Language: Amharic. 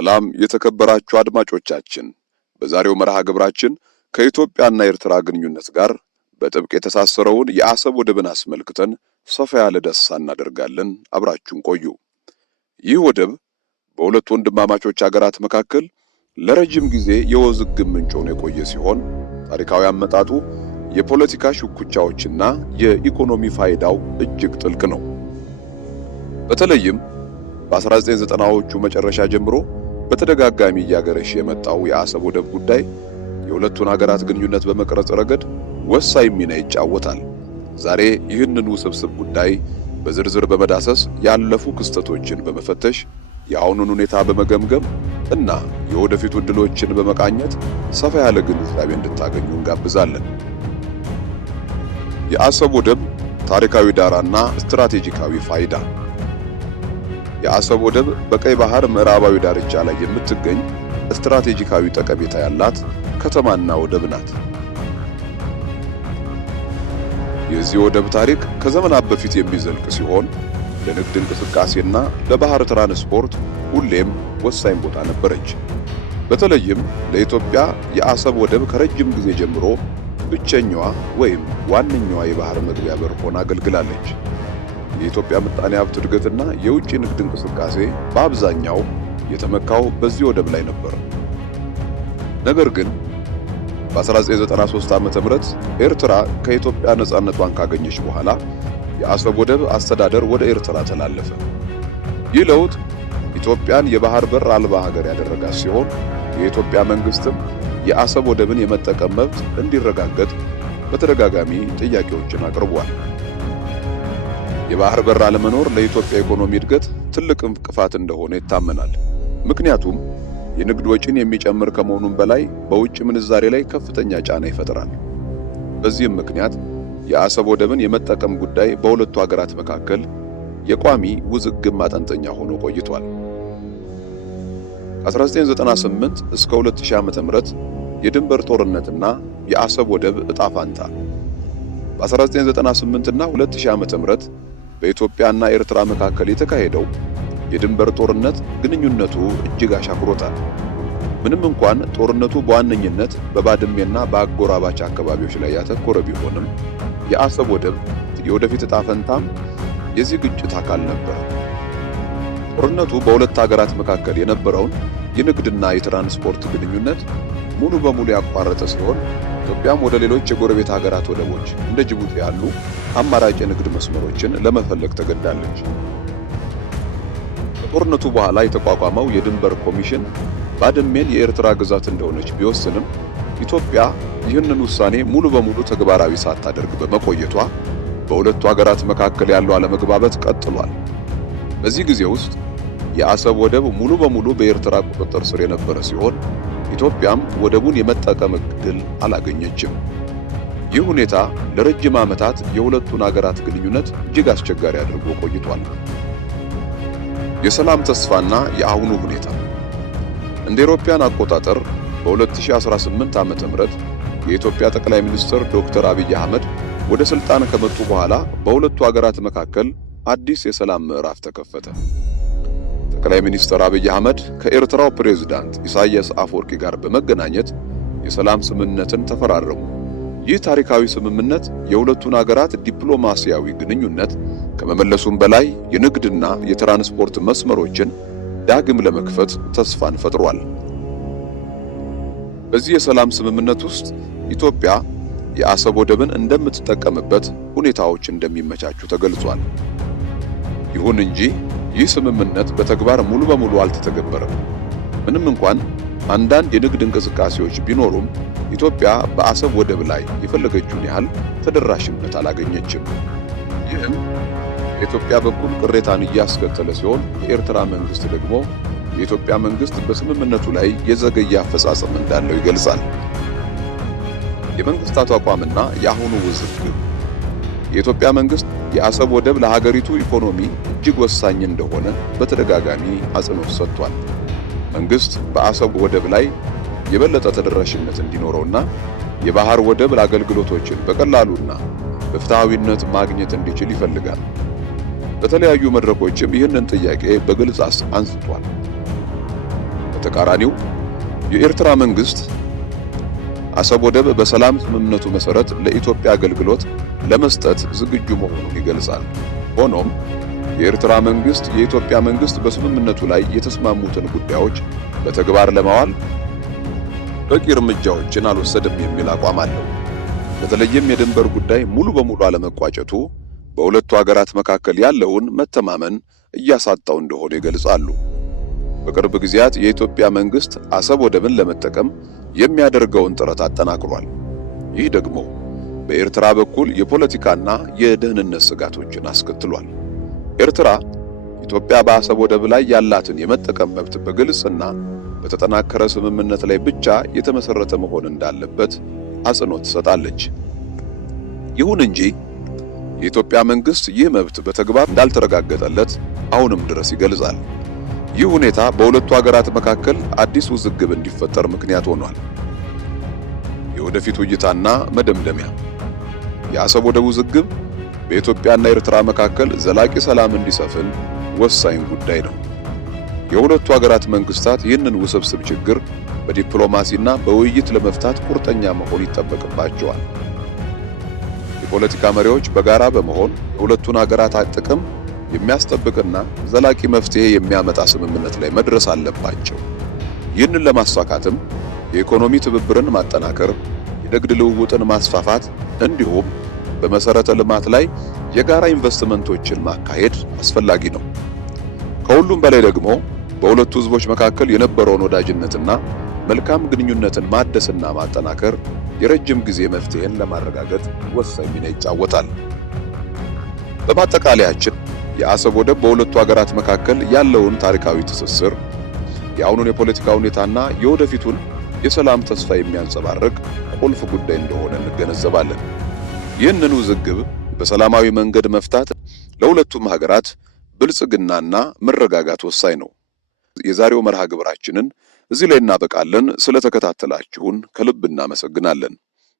ሰላም የተከበራችሁ አድማጮቻችን፣ በዛሬው መርሃ ግብራችን ከኢትዮጵያና ኤርትራ ግንኙነት ጋር በጥብቅ የተሳሰረውን የአሰብ ወደብን አስመልክተን ሰፋ ያለ ዳሰሳ እናደርጋለን። አብራችሁን ቆዩ። ይህ ወደብ በሁለት ወንድማማቾች ሀገራት መካከል ለረጅም ጊዜ የውዝግብ ምንጭ ሆኖ የቆየ ሲሆን ታሪካዊ አመጣጡ፣ የፖለቲካ ሽኩቻዎችና የኢኮኖሚ ፋይዳው እጅግ ጥልቅ ነው። በተለይም በ1990ዎቹ መጨረሻ ጀምሮ በተደጋጋሚ እያገረሽ የመጣው የአሰብ ወደብ ጉዳይ የሁለቱን ሀገራት ግንኙነት በመቅረጽ ረገድ ወሳኝ ሚና ይጫወታል። ዛሬ ይህንን ውስብስብ ጉዳይ በዝርዝር በመዳሰስ ያለፉ ክስተቶችን በመፈተሽ የአሁኑን ሁኔታ በመገምገም እና የወደፊት ዕድሎችን በመቃኘት ሰፋ ያለ ግንዛቤ እንድታገኙ እንጋብዛለን። የአሰብ ወደብ ታሪካዊ ዳራና ስትራቴጂካዊ ፋይዳ። የአሰብ ወደብ በቀይ ባህር ምዕራባዊ ዳርቻ ላይ የምትገኝ ስትራቴጂካዊ ጠቀሜታ ያላት ከተማና ወደብ ናት። የዚህ ወደብ ታሪክ ከዘመናት በፊት የሚዘልቅ ሲሆን ለንግድ እንቅስቃሴና ለባህር ትራንስፖርት ሁሌም ወሳኝ ቦታ ነበረች። በተለይም ለኢትዮጵያ የአሰብ ወደብ ከረጅም ጊዜ ጀምሮ ብቸኛዋ ወይም ዋነኛዋ የባህር መግቢያ በር ሆና አገልግላለች። የኢትዮጵያ ምጣኔ ሀብት እድገትና የውጭ ንግድ እንቅስቃሴ በአብዛኛው የተመካው በዚህ ወደብ ላይ ነበር። ነገር ግን በ1993 ዓ.ም ኤርትራ ከኢትዮጵያ ነፃነቷን ካገኘች በኋላ የአሰብ ወደብ አስተዳደር ወደ ኤርትራ ተላለፈ። ይህ ለውጥ ኢትዮጵያን የባህር በር አልባ ሀገር ያደረጋት ሲሆን የኢትዮጵያ መንግስትም የአሰብ ወደብን የመጠቀም መብት እንዲረጋገጥ በተደጋጋሚ ጥያቄዎችን አቅርቧል። የባህር በር አለመኖር ለኢትዮጵያ ኢኮኖሚ እድገት ትልቅ እንቅፋት እንደሆነ ይታመናል። ምክንያቱም የንግድ ወጪን የሚጨምር ከመሆኑም በላይ በውጭ ምንዛሬ ላይ ከፍተኛ ጫና ይፈጥራል። በዚህም ምክንያት የአሰብ ወደብን የመጠቀም ጉዳይ በሁለቱ ሀገራት መካከል የቋሚ ውዝግብ ማጠንጠኛ ሆኖ ቆይቷል። ከ1998 እስከ 2000 ዓ.ም የድንበር ጦርነትና የአሰብ ወደብ ዕጣ ፋንታ። በ1998 እና 2000 ዓ.ም በኢትዮጵያና ኤርትራ መካከል የተካሄደው የድንበር ጦርነት ግንኙነቱ እጅግ አሻክሮታል። ምንም እንኳን ጦርነቱ በዋነኝነት በባድሜና በአጎራባች አካባቢዎች ላይ ያተኮረ ቢሆንም የአሰብ ወደብ የወደፊት ዕጣ ፈንታም የዚህ ግጭት አካል ነበር። ጦርነቱ በሁለት ሀገራት መካከል የነበረውን የንግድና የትራንስፖርት ግንኙነት ሙሉ በሙሉ ያቋረጠ ሲሆን ኢትዮጵያም ወደ ሌሎች የጎረቤት ሀገራት ወደቦች እንደ ጅቡቲ ያሉ አማራጭ የንግድ መስመሮችን ለመፈለግ ተገድዳለች። ከጦርነቱ በኋላ የተቋቋመው የድንበር ኮሚሽን ባድሜን የኤርትራ ግዛት እንደሆነች ቢወስንም ኢትዮጵያ ይህንን ውሳኔ ሙሉ በሙሉ ተግባራዊ ሳታደርግ በመቆየቷ በሁለቱ ሀገራት መካከል ያለው አለመግባባት ቀጥሏል። በዚህ ጊዜ ውስጥ የአሰብ ወደብ ሙሉ በሙሉ በኤርትራ ቁጥጥር ስር የነበረ ሲሆን ኢትዮጵያም ወደቡን የመጠቀም ዕድል አላገኘችም። ይህ ሁኔታ ለረጅም ዓመታት የሁለቱን ሀገራት ግንኙነት እጅግ አስቸጋሪ አድርጎ ቆይቷል። የሰላም ተስፋና የአሁኑ ሁኔታ። እንደ አውሮፓውያን አቆጣጠር በ2018 ዓ.ም የኢትዮጵያ ጠቅላይ ሚኒስትር ዶክተር አብይ አህመድ ወደ ስልጣን ከመጡ በኋላ በሁለቱ ሀገራት መካከል አዲስ የሰላም ምዕራፍ ተከፈተ። ጠቅላይ ሚኒስትር አብይ አህመድ ከኤርትራው ፕሬዝዳንት ኢሳያስ አፈወርቂ ጋር በመገናኘት የሰላም ስምምነትን ተፈራረሙ። ይህ ታሪካዊ ስምምነት የሁለቱን ሀገራት ዲፕሎማሲያዊ ግንኙነት ከመመለሱም በላይ የንግድና የትራንስፖርት መስመሮችን ዳግም ለመክፈት ተስፋን ፈጥሯል። በዚህ የሰላም ስምምነት ውስጥ ኢትዮጵያ የአሰብ ወደብን እንደምትጠቀምበት ሁኔታዎች እንደሚመቻቹ ተገልጿል። ይሁን እንጂ ይህ ስምምነት በተግባር ሙሉ በሙሉ አልተተገበረም። ምንም እንኳን አንዳንድ የንግድ እንቅስቃሴዎች ቢኖሩም ኢትዮጵያ በአሰብ ወደብ ላይ የፈለገችውን ያህል ተደራሽነት አላገኘችም። ይህም በኢትዮጵያ በኩል ቅሬታን እያስከተለ ሲሆን የኤርትራ መንግስት ደግሞ የኢትዮጵያ መንግስት በስምምነቱ ላይ የዘገየ አፈጻጸም እንዳለው ይገልጻል። የመንግስታቱ አቋምና የአሁኑ ውዝግብ። የኢትዮጵያ መንግስት የአሰብ ወደብ ለሀገሪቱ ኢኮኖሚ እጅግ ወሳኝ እንደሆነ በተደጋጋሚ አጽንኦት ሰጥቷል። መንግስት በአሰብ ወደብ ላይ የበለጠ ተደራሽነት እንዲኖረውና የባህር ወደብ አገልግሎቶችን በቀላሉና በፍትሃዊነት ማግኘት እንዲችል ይፈልጋል። በተለያዩ መድረኮችም ይህንን ጥያቄ በግልጽ አንስቷል። በተቃራኒው የኤርትራ መንግስት አሰብ ወደብ በሰላም ስምምነቱ መሰረት ለኢትዮጵያ አገልግሎት ለመስጠት ዝግጁ መሆኑን ይገልጻል። ሆኖም የኤርትራ መንግስት የኢትዮጵያ መንግስት በስምምነቱ ላይ የተስማሙትን ጉዳዮች በተግባር ለማዋል በቂ እርምጃዎችን አልወሰደም የሚል አቋም አለው። በተለይም የድንበር ጉዳይ ሙሉ በሙሉ አለመቋጨቱ በሁለቱ ሀገራት መካከል ያለውን መተማመን እያሳጣው እንደሆነ ይገልጻሉ። በቅርብ ጊዜያት የኢትዮጵያ መንግስት አሰብ ወደብን ለመጠቀም የሚያደርገውን ጥረት አጠናክሯል። ይህ ደግሞ በኤርትራ በኩል የፖለቲካና የደህንነት ስጋቶችን አስከትሏል። ኤርትራ ኢትዮጵያ በአሰብ ወደብ ላይ ያላትን የመጠቀም መብት በግልጽና በተጠናከረ ስምምነት ላይ ብቻ የተመሰረተ መሆን እንዳለበት አጽንኦት ትሰጣለች። ይሁን እንጂ የኢትዮጵያ መንግስት ይህ መብት በተግባር እንዳልተረጋገጠለት አሁንም ድረስ ይገልጻል። ይህ ሁኔታ በሁለቱ ሀገራት መካከል አዲስ ውዝግብ እንዲፈጠር ምክንያት ሆኗል። የወደፊት እይታና መደምደሚያ። የአሰብ ወደብ ውዝግብ በኢትዮጵያና ኤርትራ መካከል ዘላቂ ሰላም እንዲሰፍን ወሳኝ ጉዳይ ነው። የሁለቱ ሀገራት መንግስታት ይህንን ውስብስብ ችግር በዲፕሎማሲና በውይይት ለመፍታት ቁርጠኛ መሆን ይጠበቅባቸዋል። የፖለቲካ መሪዎች በጋራ በመሆን የሁለቱን ሀገራት ጥቅም የሚያስጠብቅና ዘላቂ መፍትሄ የሚያመጣ ስምምነት ላይ መድረስ አለባቸው። ይህንን ለማሳካትም የኢኮኖሚ ትብብርን ማጠናከር፣ የንግድ ልውውጥን ማስፋፋት እንዲሁም በመሰረተ ልማት ላይ የጋራ ኢንቨስትመንቶችን ማካሄድ አስፈላጊ ነው። ከሁሉም በላይ ደግሞ በሁለቱ ህዝቦች መካከል የነበረውን ወዳጅነትና መልካም ግንኙነትን ማደስና ማጠናከር የረጅም ጊዜ መፍትሄን ለማረጋገጥ ወሳኝ ሚና ይጫወታል። በማጠቃለያችን የአሰብ ወደብ በሁለቱ ሀገራት መካከል ያለውን ታሪካዊ ትስስር፣ የአሁኑን የፖለቲካ ሁኔታና የወደፊቱን የሰላም ተስፋ የሚያንጸባርቅ ቁልፍ ጉዳይ እንደሆነ እንገነዘባለን። ይህንን ውዝግብ በሰላማዊ መንገድ መፍታት ለሁለቱም ሀገራት ብልጽግናና መረጋጋት ወሳኝ ነው። የዛሬው መርሃ ግብራችንን እዚህ ላይ እናበቃለን። ስለተከታተላችሁን ከልብ እናመሰግናለን።